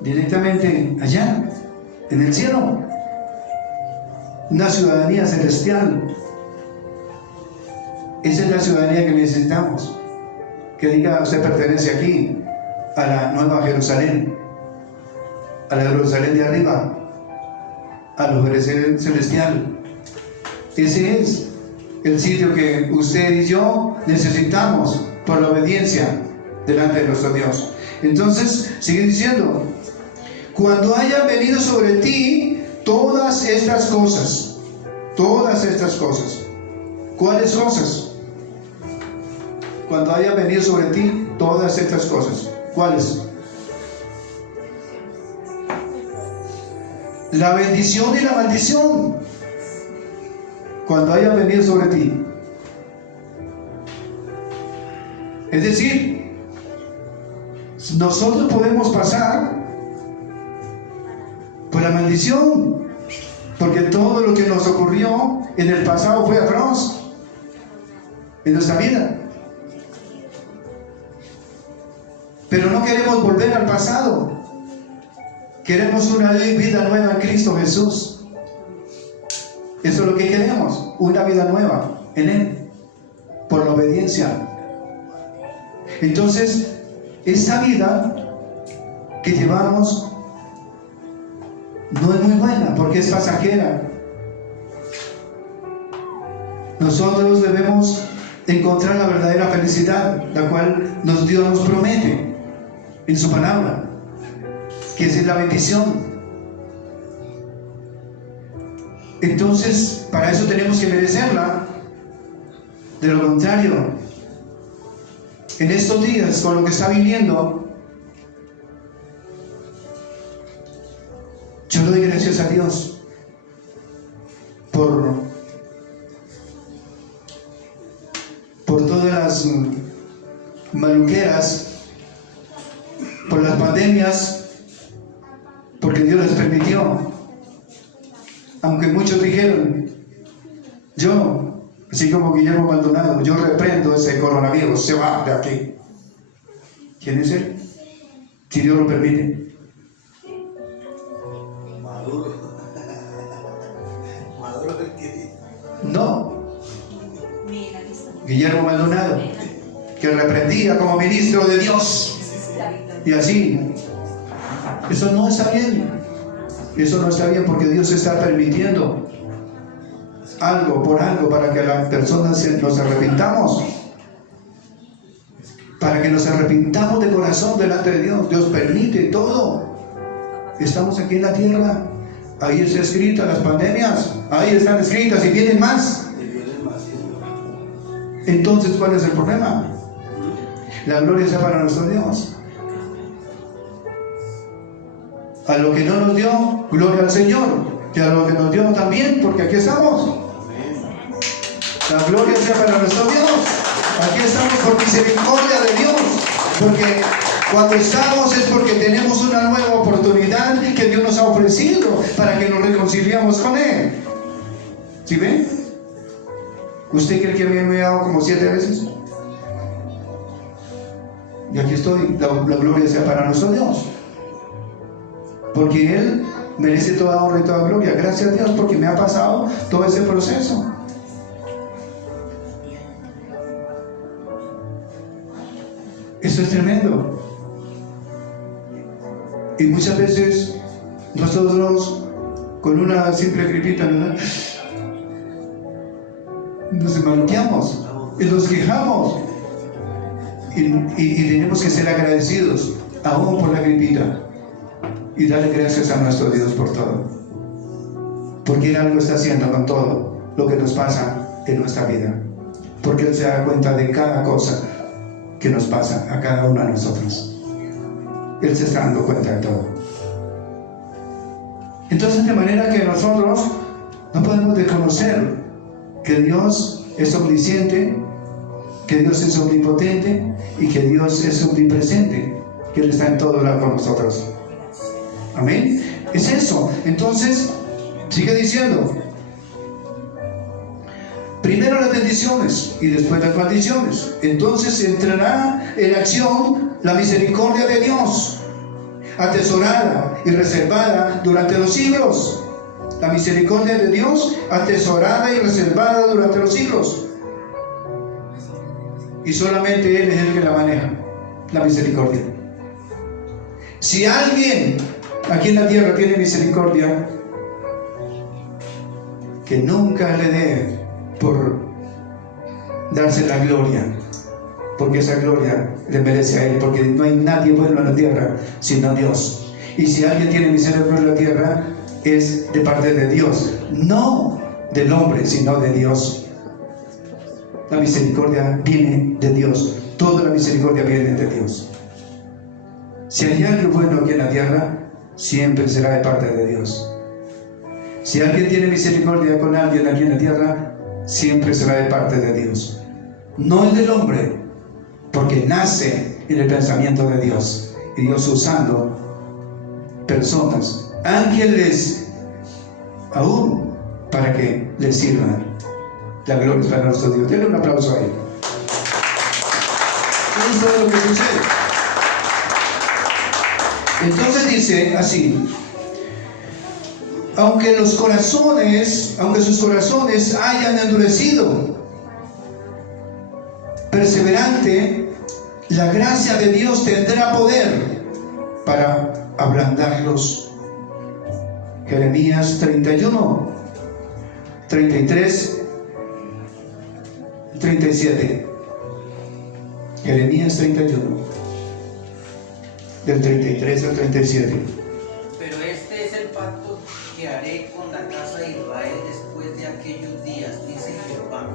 directamente allá, en el cielo. Una ciudadanía celestial. Esa es la ciudadanía que necesitamos. Que diga: usted pertenece aquí, a la Nueva Jerusalén, a la Jerusalén de arriba, a la Jerusalén celestial. Ese es el sitio que usted y yo necesitamos por la obediencia delante de nuestro Dios. Entonces sigue diciendo: cuando haya venido sobre ti todas estas cosas. ¿Cuáles cosas? Cuando haya venido sobre ti todas estas cosas. ¿Cuáles? La bendición y la maldición. Cuando haya venido sobre ti. Es decir, nosotros podemos pasar por la maldición, porque todo lo que nos ocurrió en el pasado fue atroz en nuestra vida. Pero no queremos volver al pasado. Queremos una vida nueva en Cristo Jesús. Eso es lo que queremos, una vida nueva en Él, por la obediencia. Entonces, esta vida que llevamos no es muy buena porque es pasajera. Nosotros debemos encontrar la verdadera felicidad, la cual Dios nos promete en su palabra, que es la bendición. Entonces, para eso tenemos que merecerla. De lo contrario, en estos días, con lo que está viviendo, yo doy gracias a Dios por todas las maluqueras, por las pandemias, porque Dios les permitió. Aunque muchos dijeron, yo, así como Guillermo Maldonado, yo reprendo ese coronavirus, se va de aquí. ¿Quién es él? Si Dios lo permite. Maduro. Maduro el que... No. Guillermo Maldonado, que reprendía como ministro de Dios. Y así. Eso no está bien. Eso no está bien porque Dios está permitiendo algo por algo para que las personas nos arrepintamos. Para que nos arrepintamos de corazón delante de Dios. Dios permite todo. Estamos aquí en la tierra. Ahí está escrita las pandemias. Ahí están escritas y vienen más. Entonces, ¿cuál es el problema? La gloria sea para nuestro Dios. A lo que no nos dio, gloria al Señor. Y a lo que nos dio también, porque aquí estamos. La gloria sea para nuestro Dios. Aquí estamos por misericordia de Dios. Porque cuando estamos es porque tenemos una nueva oportunidad que Dios nos ha ofrecido para que nos reconciliamos con Él. ¿Sí ven? ¿Usted cree que me he enviado como 7 veces? Y aquí estoy. La gloria sea para nuestro Dios. Porque Él merece toda honra y toda gloria. Gracias a Dios porque me ha pasado todo ese proceso. Eso es tremendo. Y muchas veces nosotros con una simple gripita nos manqueamos y nos quejamos. Y tenemos que ser agradecidos aún por la gripita. Y darle gracias a nuestro Dios por todo. Porque Él algo está haciendo con todo lo que nos pasa en nuestra vida. Porque Él se da cuenta de cada cosa que nos pasa a cada uno de nosotros. Él se está dando cuenta de todo. Entonces, de manera que nosotros no podemos desconocer que Dios es omnisciente, que Dios es omnipotente y que Dios es omnipresente, que Él está en todo lado con nosotros. Amén. Es eso. Entonces, sigue diciendo. Primero las bendiciones y después las maldiciones. Entonces entrará en acción la misericordia de Dios, atesorada y reservada durante los siglos. La misericordia de Dios, atesorada y reservada durante los siglos. Y solamente Él es el que la maneja, la misericordia. Si alguien aquí en la tierra tiene misericordia, que nunca le dé por darse la gloria, porque esa gloria le merece a Él, porque no hay nadie bueno en la tierra sino Dios. Y si alguien tiene misericordia en la tierra, es de parte de Dios, no del hombre, sino de Dios. La misericordia viene de Dios, toda la misericordia viene de Dios. Si hay algo bueno aquí en la tierra, siempre será de parte de Dios. Si alguien tiene misericordia con alguien aquí en la tierra, siempre será de parte de Dios. No es del hombre, porque nace en el pensamiento de Dios. y Dios usando personas, ángeles aún, para que les sirvan. La gloria es para nuestro Dios. Denle un aplauso a Él. Eso es lo que sucede. Entonces dice así: aunque sus corazones hayan endurecido, perseverante, la gracia de Dios tendrá poder para ablandarlos. Jeremías 31, 33, 37. Jeremías 31, del 33 al 37. Pero este es el pacto que haré con la casa de Israel después de aquellos días, dice Jehová.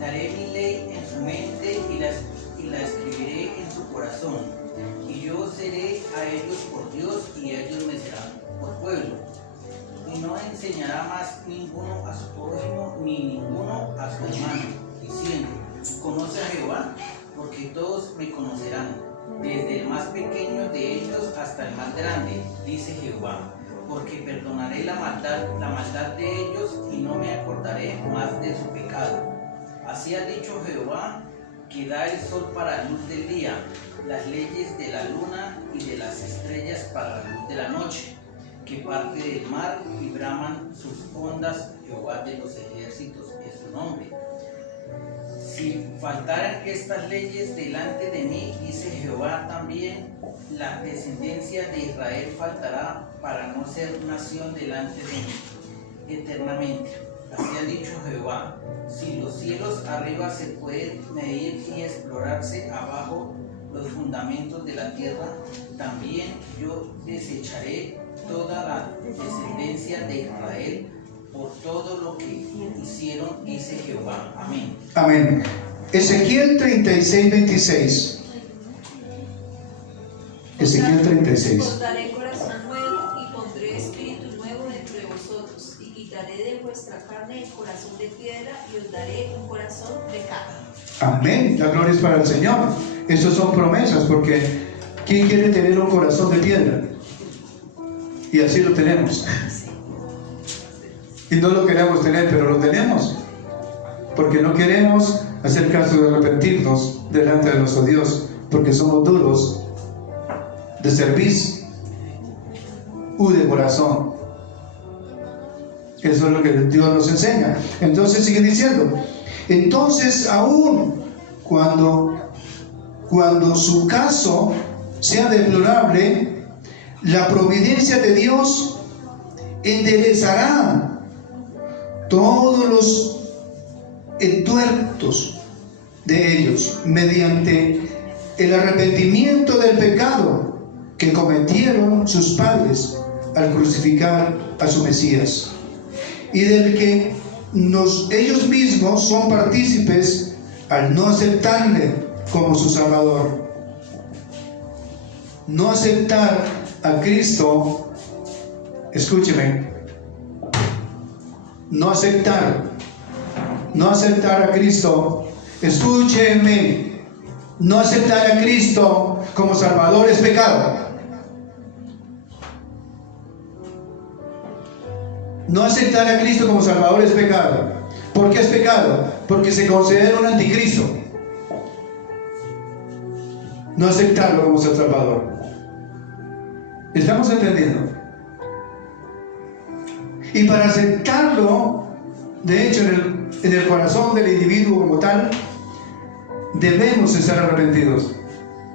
Daré mi ley en su mente y la escribiré en su corazón. Y yo seré a ellos por Dios y ellos me serán por pueblo. Y no enseñará más ninguno a su prójimo ni ninguno a su hermano, diciendo: conoce a Jehová, porque todos me conocerán, desde el más pequeño de ellos hasta el más grande, dice Jehová, porque perdonaré la maldad de ellos y no me acordaré más de su pecado. Así ha dicho Jehová, que da el sol para la luz del día, las leyes de la luna y de las estrellas para la luz de la noche, que parte del mar y braman sus ondas. Jehová de los ejércitos es su nombre. Si faltaran estas leyes delante de mí, dice Jehová, también la descendencia de Israel faltará, para no ser nación delante de mí eternamente. Así ha dicho Jehová: si los cielos arriba se pueden medir y explorarse abajo los fundamentos de la tierra, también yo desecharé toda la descendencia de Israel por todo lo que hicieron, dice Jehová. Amén. Amén. Ezequiel 36, 26. Ezequiel 36. Os daré corazón nuevo y pondré espíritu nuevo dentro de vosotros, y quitaré de vuestra carne el corazón de piedra y os daré un corazón de carne. Amén. La gloria es para el Señor. Esas son promesas, porque ¿quién quiere tener un corazón de piedra? Y así lo tenemos. Y no lo queremos tener, pero lo tenemos, porque no queremos hacer caso de arrepentirnos delante de nuestro Dios, porque somos duros de cerviz de corazón. Eso es lo que Dios nos enseña. Entonces sigue diciendo: entonces aún cuando su caso sea deplorable, la providencia de Dios enderezará todos los entuertos de ellos mediante el arrepentimiento del pecado que cometieron sus padres al crucificar a su Mesías, y del que ellos mismos son partícipes al no aceptarle como su Salvador. No aceptar a Cristo, escúcheme, no aceptar a Cristo, escúcheme, no aceptar a Cristo como Salvador es pecado. No aceptar a Cristo como Salvador es pecado. ¿Por qué es pecado? Porque se considera un anticristo. No aceptarlo como Salvador. ¿Estamos entendiendo? Y para aceptarlo, de hecho, en el corazón del individuo como tal, debemos estar arrepentidos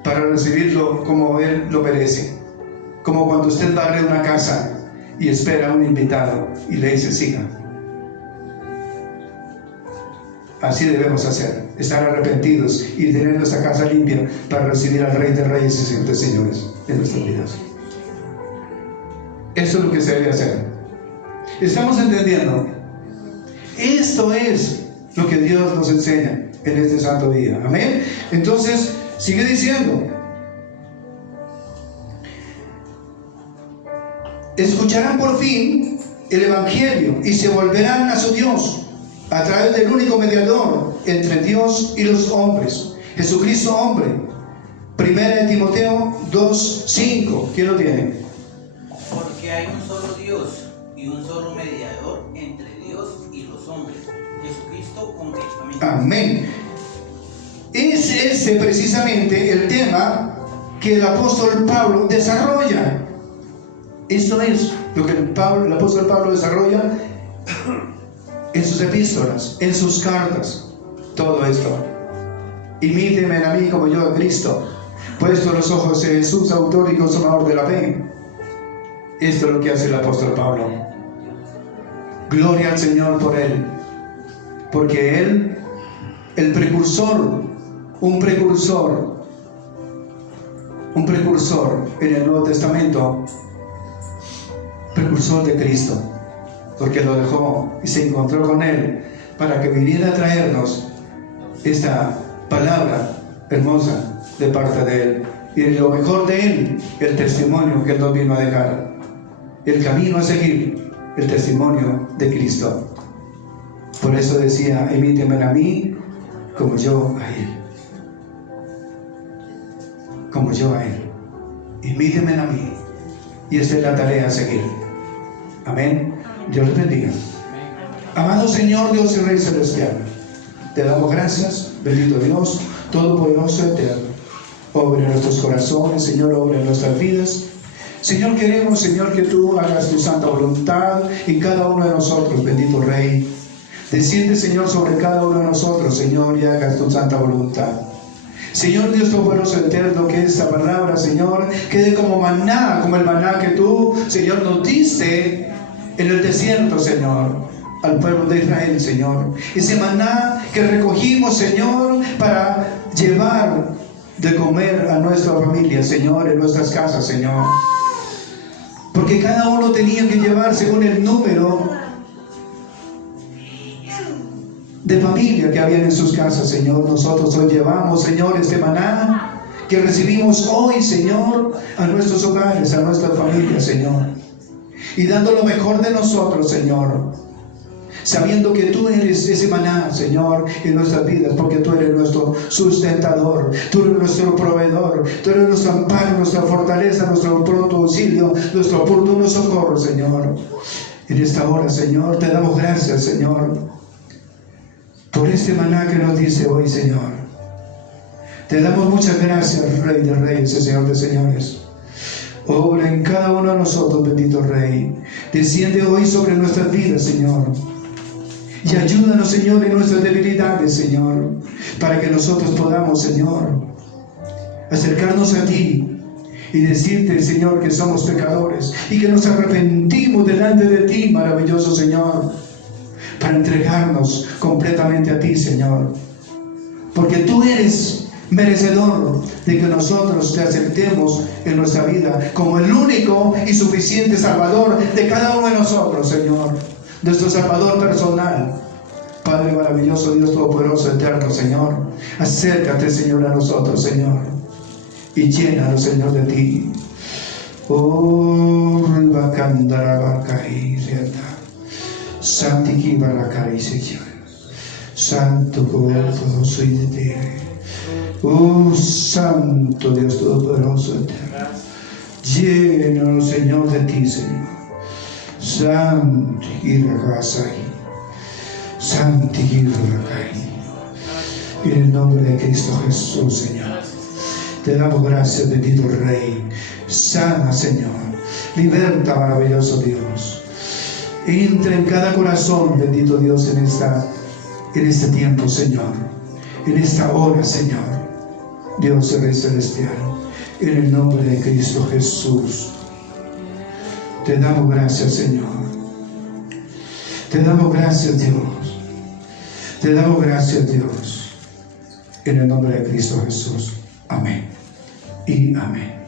para recibirlo como Él lo merece. Como cuando usted barre una casa y espera a un invitado y le dice: siga. Así debemos hacer, estar arrepentidos y tener nuestra casa limpia para recibir al Rey de Reyes y Señor de Señores en nuestras vidas. Eso es lo que se debe hacer. ¿Estamos entendiendo? Esto es lo que Dios nos enseña en este santo día. Amén. Entonces, sigue diciendo: escucharán por fin el Evangelio y se volverán a su Dios a través del único mediador entre Dios y los hombres, Jesucristo hombre, 1 Timoteo 2:5. ¿Quién lo tiene? Porque hay un solo Dios y un solo mediador entre Dios y los hombres, Jesucristo hombre. Amén. Es precisamente el tema que el apóstol Pablo desarrolla. Esto es lo que el apóstol Pablo desarrolla en sus epístolas, en sus cartas. Todo esto. Imítenme a mí como yo a Cristo, puesto los ojos en Jesús, autor y consumador de la fe. Esto es lo que hace el apóstol Pablo. Gloria al Señor por él, porque él, el precursor, un precursor en el Nuevo Testamento, precursor de Cristo, porque lo dejó y se encontró con él para que viniera a traernos esta palabra hermosa de parte de él, y lo mejor de él, el testimonio que él nos vino a dejar, el camino a seguir, el testimonio de Cristo. Por eso decía, imítenme a mí como yo a él, como yo a él. Imítenme a mí, y esta es la tarea a seguir. Amén. Dios les bendiga. Amado Señor, Dios y Rey Celestial, te damos gracias, bendito Dios, todopoderoso, eterno. Obra en nuestros corazones, Señor, obra en nuestras vidas. Señor, queremos, Señor, que tú hagas tu santa voluntad en cada uno de nosotros, bendito Rey. Desciende, Señor, sobre cada uno de nosotros, Señor, y hagas tu santa voluntad. Señor Dios todopoderoso, eterno, que esta palabra, Señor, quede como maná, como el maná que tú, Señor, nos diste en el desierto, Señor, al pueblo de Israel, Señor. Ese maná que recogimos, Señor, para llevar de comer a nuestra familia, Señor, en nuestras casas, Señor. Porque cada uno tenía que llevar según el número de familia que había en sus casas, Señor. Nosotros hoy llevamos, Señor, este maná que recibimos hoy, Señor, a nuestros hogares, a nuestras familias, Señor. Y dando lo mejor de nosotros, Señor, sabiendo que tú eres ese maná, Señor, en nuestras vidas, porque tú eres nuestro sustentador, tú eres nuestro proveedor, tú eres nuestro amparo, nuestra fortaleza, nuestro pronto auxilio, nuestro oportuno socorro, Señor. En esta hora, Señor, te damos gracias, Señor, por este maná que nos dice hoy, Señor. Te damos muchas gracias, Rey de Reyes y Señor de Señores. Obra en cada uno de nosotros, bendito Rey. Desciende hoy sobre nuestras vidas, Señor. Y ayúdanos, Señor, en nuestras debilidades, Señor, para que nosotros podamos, Señor, acercarnos a ti y decirte, Señor, que somos pecadores y que nos arrepentimos delante de ti, maravilloso Señor, para entregarnos completamente a ti, Señor, porque tú eres merecedor de que nosotros te aceptemos en nuestra vida como el único y suficiente Salvador de cada uno de nosotros, Señor, nuestro Salvador personal. Padre maravilloso, Dios todopoderoso, eterno, Señor, acércate, Señor, a nosotros, Señor, y llénanos, Señor, de ti. Oh, Santi Santo poderoso y de ti. Oh, Santo Dios todopoderoso, eterno, llénanos, Señor, de ti, Señor. Santi Ragasai, Santi Ragai. En el nombre de Cristo Jesús, Señor, te damos gracias, bendito Rey. Sana, Señor, liberta, maravilloso Dios. Entra en cada corazón, bendito Dios, en este tiempo, Señor, en esta hora, Señor, Dios Rey Celestial, en el nombre de Cristo Jesús. Te damos gracias, Señor. Te damos gracias, Dios. Te damos gracias, Dios. En el nombre de Cristo Jesús. Amén. Y amén.